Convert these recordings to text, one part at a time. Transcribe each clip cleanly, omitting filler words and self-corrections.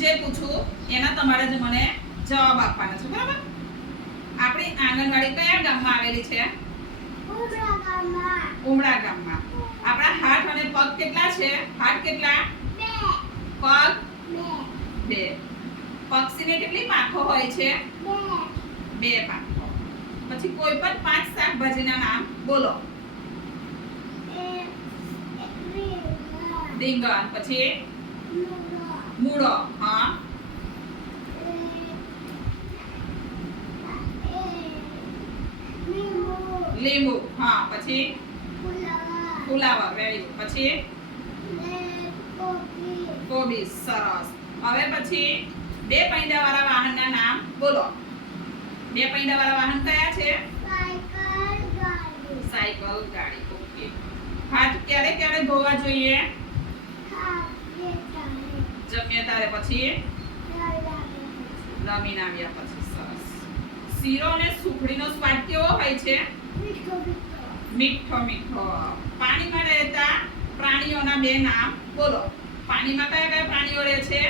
જે પૂછું એના તમારે જ મને જવાબ આપવાનો છે બરાબર આપણી આંગણવાડી કયા ગામમાં આવેલી છે ઉમરા ગામમાં આપણા હાથ અને પગ કેટલા છે હાથ કેટલા પગ બે પક્ષીને કેટલી પાંખો હોય છે બે પાંખો પછી કોઈ પણ 5 શાકભાજીના નામ બોલો રીંગણ પછી મૂળો હા લીંબુ હા પછી ફુલાવર વેરી ગુડ પછી કોબી સરસ હવે પછી બે પૈડાવાળા વાહનના નામ બોલો બે પૈડાવાળા વાહન કયા છે સાયકલ ગાડી ઓકે હાથ ક્યારે ક્યારે ધોવા જોઈએ જમ્યા તારે પછી રમીને આવ્યા પછી સરસ શીરો અને સુખડીનો સ્વાદ કેવો હોય છે મીઠો મીઠો પાણીમાં રહેતા પ્રાણીઓના બે નામ બોલો પાણીમાં કયા કયા પ્રાણીઓ રહે છે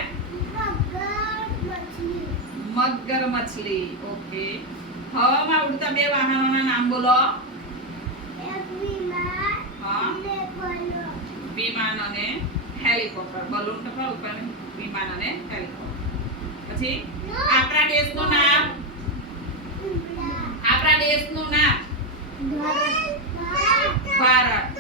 મગર મછલી ઓકે હવામાં ઉડતા બે વાહનોના નામ બોલો વિમાન અને હેલિકોપ્ટર બલૂન તો ખરું પણ વિમાન અને હેલિકોપ્ટર પછી આપણા દેશનું નામ ભારત ભારત